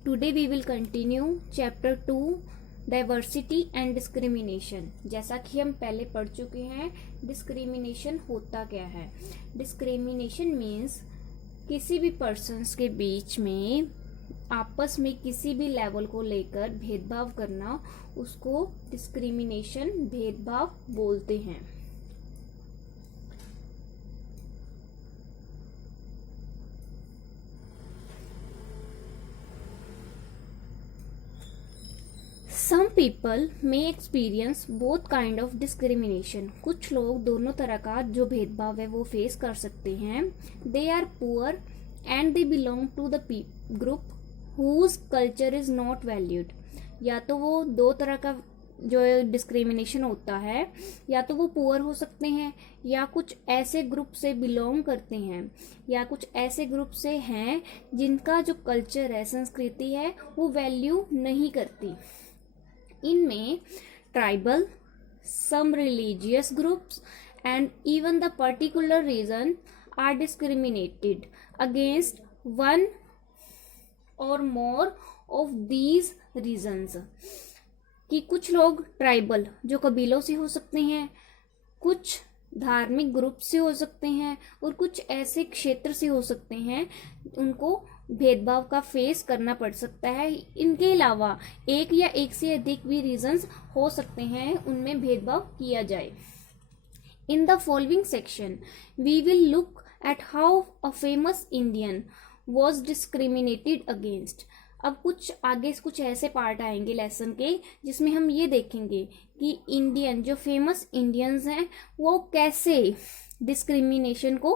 Today we will continue chapter 2 diversity and discrimination. जैसा कि हम पहले पढ़ चुके हैं, डिस्क्रिमिनेशन होता क्या है। डिस्क्रिमिनेशन मीन्स किसी भी पर्सन्स के बीच में आपस में किसी भी लेवल को लेकर भेदभाव करना, उसको डिस्क्रिमिनेशन भेदभाव बोलते हैं। Some people may experience both kind of discrimination. कुछ लोग दोनों तरह का जो भेदभाव है वो फेस कर सकते हैं। They are poor and they belong to the group whose culture is not valued. या तो वो दो तरह का जो डिस्क्रिमिनेशन होता है, या तो वो पुअर हो सकते हैं, या कुछ ऐसे ग्रुप से बिलोंग करते हैं, या कुछ ऐसे ग्रुप से हैं जिनका जो कल्चर है, संस्कृति है, वो वैल्यू नहीं करती। इनमें tribal, some religious groups and even the particular region are discriminated against one or more of these reasons। कि कुछ लोग ट्राइबल जो कबीलों से हो सकते हैं, कुछ धार्मिक ग्रुप से हो सकते हैं, और कुछ ऐसे क्षेत्र से हो सकते हैं उनको भेदभाव का फेस करना पड़ सकता है। इनके अलावा एक या एक से अधिक भी रीजंस हो सकते हैं उनमें भेदभाव किया जाए। In the following section we will look at how a famous Indian was discriminated against. अब कुछ आगे कुछ ऐसे पार्ट आएंगे लेसन के जिसमें हम ये देखेंगे कि इंडियन जो फेमस इंडियंस हैं वो कैसे डिस्क्रिमिनेशन को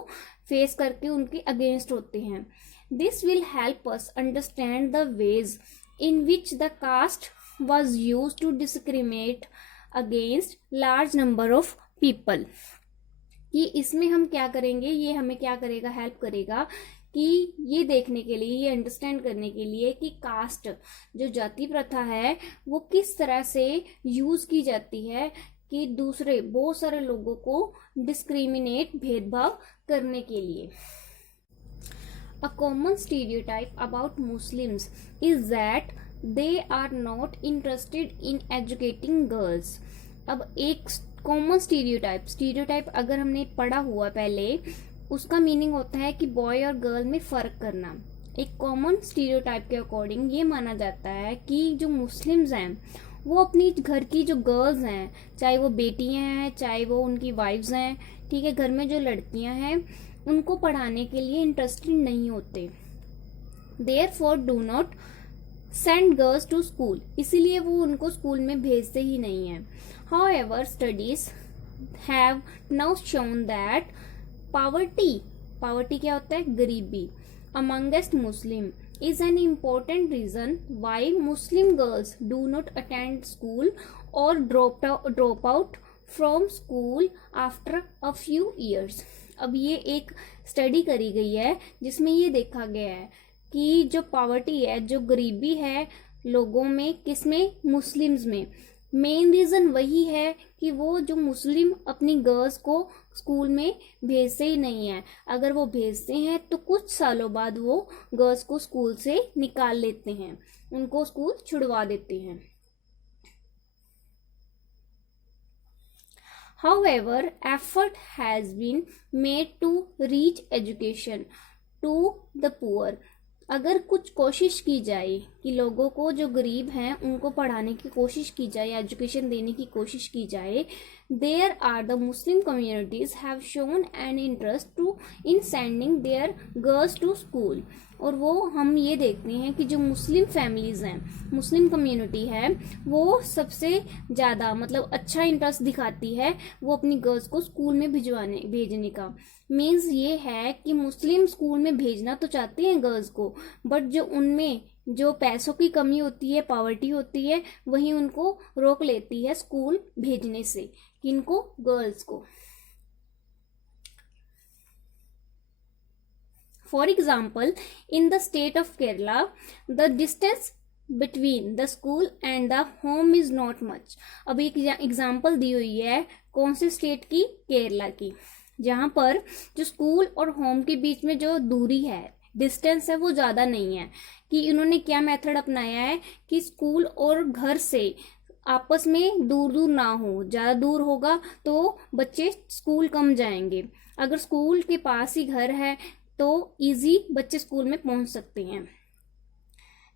फेस करके उनके अगेंस्ट होते हैं। This will help us understand the ways in which the caste was use to discriminate against large number of people. कि इसमें हम क्या करेंगे, ये हमें क्या करेगा, हेल्प करेगा कि ये देखने के लिए, ये अंडरस्टैंड करने के लिए कि कास्ट जो जाति प्रथा है वो किस तरह से यूज की जाती है कि दूसरे बहुत सारे लोगों को डिस्क्रिमिनेट भेदभाव करने के लिए। A common stereotype about Muslims is that they are not interested in educating girls। अब एक कॉमन स्टीरियोटाइप अगर हमने पढ़ा हुआ पहले, उसका मीनिंग होता है कि बॉय और गर्ल में फर्क करना। एक कॉमन स्टीरियोटाइप के अकॉर्डिंग ये माना जाता है कि जो मुस्लिम्स हैं वो अपनी घर की जो गर्ल्स हैं, चाहे वो बेटियां हैं चाहे वो उनकी वाइफ्स हैं, ठीक है, घर में जो लड़कियां हैं उनको पढ़ाने के लिए इंटरेस्टेड नहीं होते। Therefore do not send girls to school, इसीलिए वो उनको स्कूल में भेजते ही नहीं है। However studies have now shown that poverty क्या होता है, गरीबी, amongst Muslim is an important reason why Muslim girls do not attend school or drop out from school after a few years। अब ये एक स्टडी करी गई है जिसमें ये देखा गया है कि जो पावर्टी है, जो गरीबी है लोगों में, किसमें, मुस्लिम्स में, मेन रीजन वही है कि वो जो मुस्लिम अपनी गर्ल्स को स्कूल में भेजते ही नहीं है। अगर वो भेजते हैं तो कुछ सालों बाद वो गर्ल्स को स्कूल से निकाल लेते हैं, उनको स्कूल छुड़वा देते हैं। However, effort has been made to reach education to the poor। अगर कुछ कोशिश की जाए कि लोगों को जो गरीब हैं उनको पढ़ाने की कोशिश की जाए, एजुकेशन देने की कोशिश की जाए, there are the Muslim communities have shown an interest to in sending their girls to school. और वो हम ये देखते हैं कि जो मुस्लिम फैमिलीज हैं, मुस्लिम कम्युनिटी है, वो सबसे ज़्यादा मतलब अच्छा इंटरेस्ट दिखाती है वो अपनी गर्ल्स को स्कूल में भेजने का। मीन्स ये है कि मुस्लिम स्कूल में भेजना तो चाहते हैं गर्ल्स को, बट जो उनमें जो पैसों की कमी होती है, पावर्टी होती है, वही उनको रोक लेती है स्कूल भेजने से। किनको, गर्ल्स को। For example, in the state of Kerala the distance between the school and the home is not much. अब एक एग्जाम्पल दी हुई है कौन से स्टेट की, केरला की, जहाँ पर जो स्कूल और होम के बीच में जो दूरी है डिस्टेंस है वो ज़्यादा नहीं है। कि इन्होंने क्या मेथड अपनाया है कि स्कूल और घर से आपस में दूर दूर ना हो, ज़्यादा दूर होगा तो बच्चे स्कूल कम जाएंगे। अगर स्कूल के पास ही घर है तो इजी बच्चे स्कूल में पहुंच सकते हैं।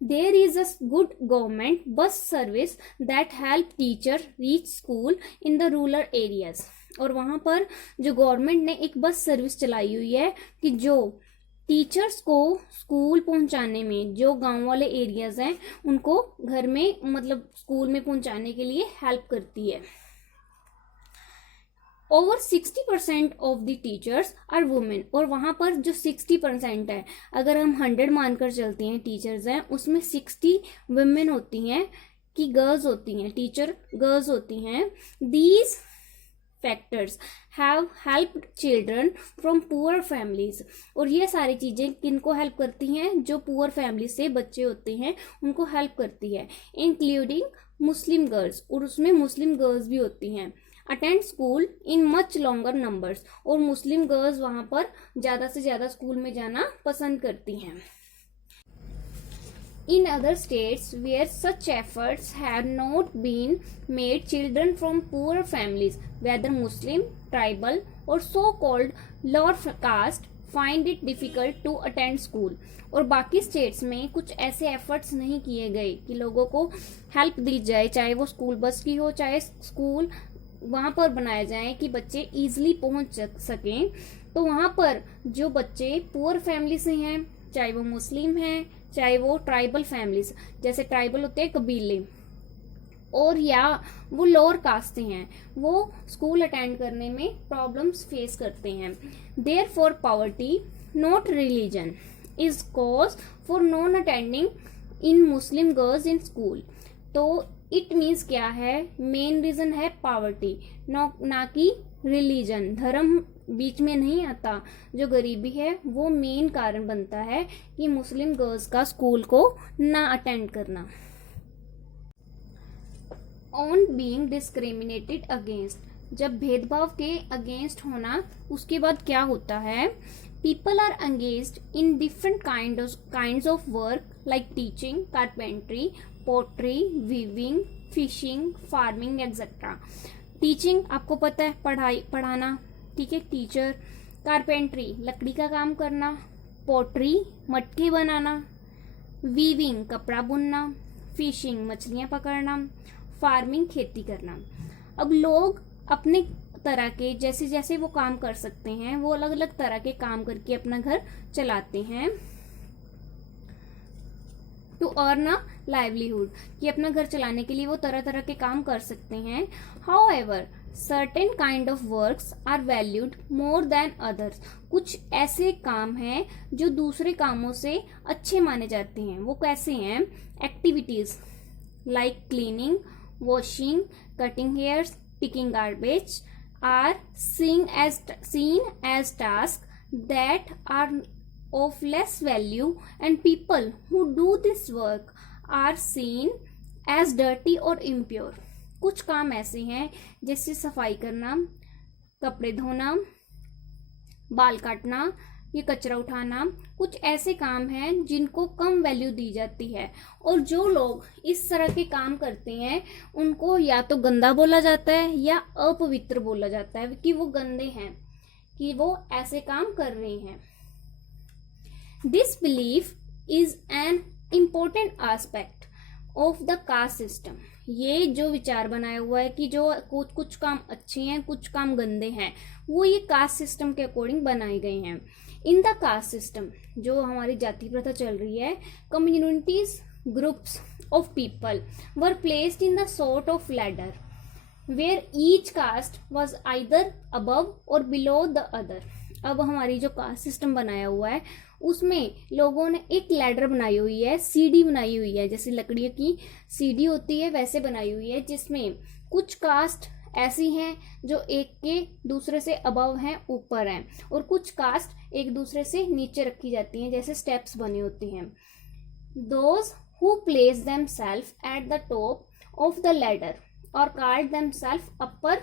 There is a good government bus service that help teacher reach school in the rural areas। और वहाँ पर जो गवर्नमेंट ने एक बस सर्विस चलाई हुई है कि जो टीचर्स को स्कूल पहुँचाने में, जो गांव वाले एरियाज हैं उनको घर में मतलब स्कूल में पहुँचाने के लिए हेल्प करती है। Over 60% of the teachers are women. और वहाँ पर जो 60% है, अगर हम 100 मानकर चलते हैं टीचर्स हैं, उसमें 60 वुमेन होती हैं कि गर्ल्स होती हैं, टीचर गर्ल्स होती हैं। These factors have helped children from poor families. और ये सारी चीज़ें किनको हेल्प करती हैं? जो पुअर फैमिली से बच्चे होते हैं उनको हेल्प करती है, इंक्लूडिंग मुस्लिम गर्ल्स। और उसमें मुस्लिम गर्ल्स भी होती हैं। Attend school in much longer numbers. और मुस्लिम गर्ल्स वहाँ पर ज़्यादा से ज़्यादा स्कूल में जाना पसंद करती हैं। In other states where such efforts have not been made, children from poor families, whether Muslim, tribal or so-called lower caste, find it difficult to attend school। और बाकी स्टेट्स में कुछ ऐसे एफर्ट्स नहीं किए गए कि लोगों को हेल्प दी जाए, चाहे वो स्कूल बस की हो, चाहे स्कूल वहाँ पर बनाए जाएं कि बच्चे इजीली पहुँच सकें। तो वहाँ पर जो बच्चे पुअर फैमिली से हैं, चाहे वो मुस्लिम हैं, चाहे वो ट्राइबल फैमिलीज, जैसे ट्राइबल होते हैं कबीले, और या वो लोअर कास्ट से हैं, वो स्कूल अटेंड करने में प्रॉब्लम्स फेस करते हैं। Therefore poverty not religion is cause for non attending in Muslim girls in school. तो इट मीन्स क्या है? मेन रीजन है पॉवर्टी, ना कि रिलीजन। धर्म बीच में नहीं आता। जो गरीबी है वो मेन कारण बनता है कि मुस्लिम गर्ल्स का स्कूल को ना अटेंड करना। ऑन बीइंग डिस्क्रिमिनेटेड अगेंस्ट, जब भेदभाव के अगेंस्ट होना, उसके बाद क्या होता है? People are engaged in different kinds of work like teaching, carpentry, pottery, weaving, fishing, farming etcetera. Teaching आपको पता है, पढ़ाना, ठीक है, टीचर। कारपेंट्री लकड़ी का काम करना, पोट्री मटके बनाना, वीविंग कपड़ा बुनना, फिशिंग मछलियां पकड़ना, फार्मिंग खेती करना। अब लोग अपने तरह के जैसे जैसे वो काम कर सकते हैं, वो अलग अलग तरह के काम करके अपना घर चलाते हैं टू अर्न अ लाइवलीहुड, कि अपना घर चलाने के लिए वो तरह तरह के काम कर सकते हैं। However certain kind of works are valued more than others. कुछ ऐसे काम हैं जो दूसरे कामों से अच्छे माने जाते हैं। वो कैसे हैं? Activities like cleaning, washing, cutting hairs, picking garbage are seen as tasks that are of less value, and people who do this work are seen as dirty or impure। कुछ काम ऐसे हैं जैसे सफाई करना, कपड़े धोना, बाल काटना, ये कचरा उठाना। कुछ ऐसे काम हैं जिनको कम वैल्यू दी जाती है, और जो लोग इस तरह के काम करते हैं उनको या तो गंदा बोला जाता है या अपवित्र बोला जाता है कि वो गंदे हैं, कि वो ऐसे काम कर रहे हैं। This belief is an important aspect of the caste system. ये जो विचार बनाया हुआ है कि जो कुछ काम अच्छे हैं, कुछ काम गंदे हैं, वो ये कास्ट सिस्टम के अकॉर्डिंग बनाए गए हैं। इन द कास्ट सिस्टम, जो हमारी जाति प्रथा चल रही है, communities groups of people were placed in the sort of ladder where each caste was either above और बिलो द अदर। अब हमारी जो कास्ट सिस्टम बनाया हुआ है उसमें लोगों ने एक लैडर बनाई हुई है, सीढ़ी बनाई हुई है, जैसे लकड़ी की सीढ़ी होती है वैसे बनाई हुई है, जिसमें कुछ कास्ट ऐसी हैं जो एक के दूसरे से अबव हैं, ऊपर हैं, और कुछ कास्ट एक दूसरे से नीचे रखी जाती हैं, जैसे स्टेप्स बनी होती हैं। Those who plays themselves at the top of the ladder और called themselves अपर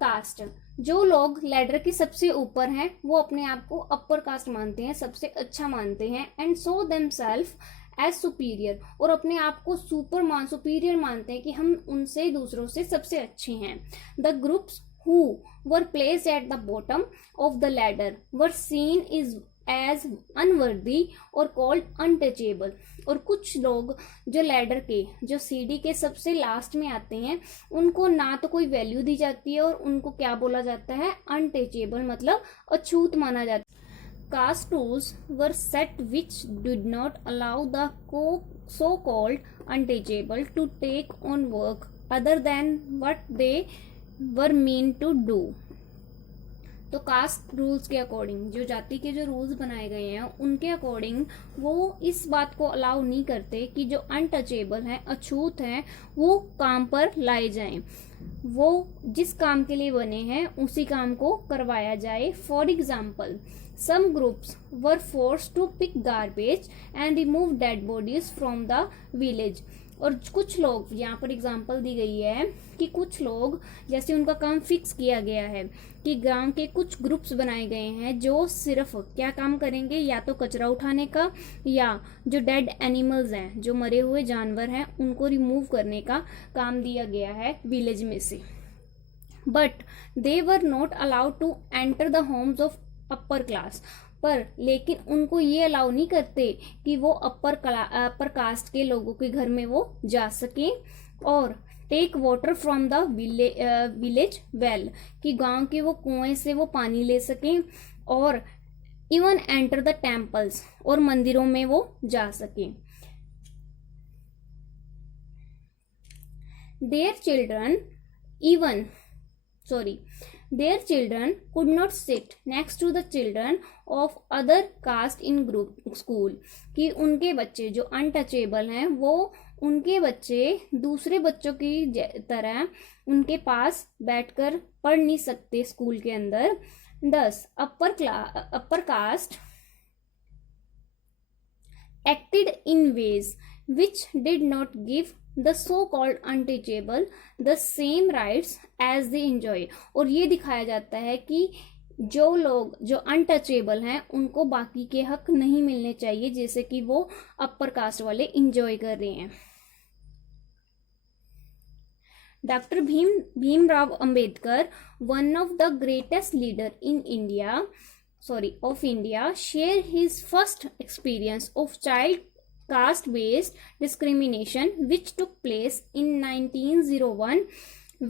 कास्ट। जो लोग लैडर के सबसे ऊपर हैं वो अपने आप को अपर कास्ट मानते हैं, सबसे अच्छा मानते हैं, and so themselves as superior, और अपने आप को सुपीरियर मानते हैं कि हम उनसे दूसरों से सबसे अच्छे हैं। The groups who were placed at the bottom of the ladder were seen is as unworthy और कॉल्ड अनटचेबल। और कुछ लोग जो लैडर के, जो सीढ़ी के सबसे लास्ट में आते हैं, उनको ना तो कोई वैल्यू दी जाती है और उनको क्या बोला जाता है, अनटचेबल, मतलब अछूत माना जाता है। Caste rules were set which did not allow the so-called untouchable to take on work other than what they were meant to do। तो कास्ट रूल्स के अकॉर्डिंग, जो जाति के जो रूल्स बनाए गए हैं उनके अकॉर्डिंग वो इस बात को अलाउ नहीं करते कि जो अनटचेबल हैं, अछूत हैं, वो काम पर लाए जाएं। वो जिस काम के लिए बने हैं उसी काम को करवाया जाए। For example, some groups were forced to pick garbage and remove dead bodies from the village। और कुछ लोग, यहाँ पर एग्जाम्पल दी गई है कि कुछ लोग, जैसे उनका काम फिक्स किया गया है कि गांव के कुछ ग्रुप्स बनाए गए हैं जो सिर्फ क्या काम करेंगे, या तो कचरा उठाने का, या जो डेड एनिमल्स हैं, जो मरे हुए जानवर हैं, उनको रिमूव करने का काम दिया गया है विलेज में से। But they were not allowed to enter the homes of upper class, पर लेकिन उनको ये अलाउ नहीं करते कि वो अपर कास्ट के लोगों के घर में वो जा सकें, और take water from the village well, कि गांव के वो कुएं से वो पानी ले सकें, और इवन एंटर द टेम्पल्स, और मंदिरों में वो जा सकें। Their children could not sit next to the children of other caste in group school, कि उनके बच्चे जो अनटचेबल हैं वो उनके बच्चे दूसरे बच्चों की तरह उनके पास बैठकर पढ़ नहीं सकते स्कूल के अंदर। Thus upper caste acted in ways which did not give the so-called untouchable the same rights as they enjoy। और ये दिखाया जाता है कि जो लोग जो अनटचेबल हैं उनको बाकी के हक नहीं मिलने चाहिए जैसे कि वो अपर कास्ट वाले इंजॉय कर रहे हैं। Doctor Bhimrao Ambedkar, one of the greatest leader in India share his first experience of child caste-based discrimination which took place in 1901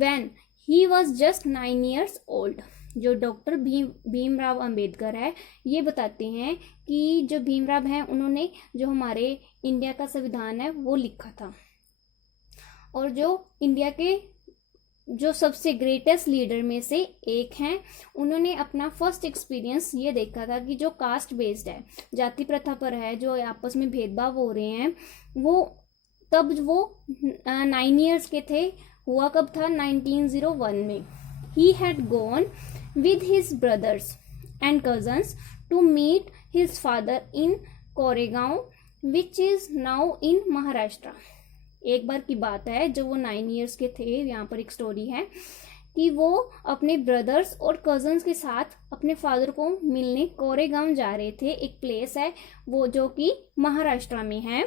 when he was just 9 years old। जो डॉक्टर भीमराव अंबेडकर है ये बताते हैं कि जो भीमराव हैं उन्होंने जो हमारे इंडिया का संविधान है वो लिखा था, और जो इंडिया के जो सबसे ग्रेटेस्ट लीडर में से एक हैं, उन्होंने अपना फर्स्ट एक्सपीरियंस ये देखा था कि जो कास्ट बेस्ड है, जाति प्रथा पर है, जो आपस में भेदभाव हो रहे हैं, वो तब वो 9 years के थे। हुआ कब था? 1901 में। He had gone with his brothers and cousins to meet his father in Koregaon, which is now in Maharashtra। एक बार की बात है जब वो 9 years के थे, यहाँ पर एक स्टोरी है कि वो अपने ब्रदर्स और कजन्स के साथ अपने फादर को मिलने कोरेगांव जा रहे थे। एक प्लेस है वो जो कि महाराष्ट्र में है।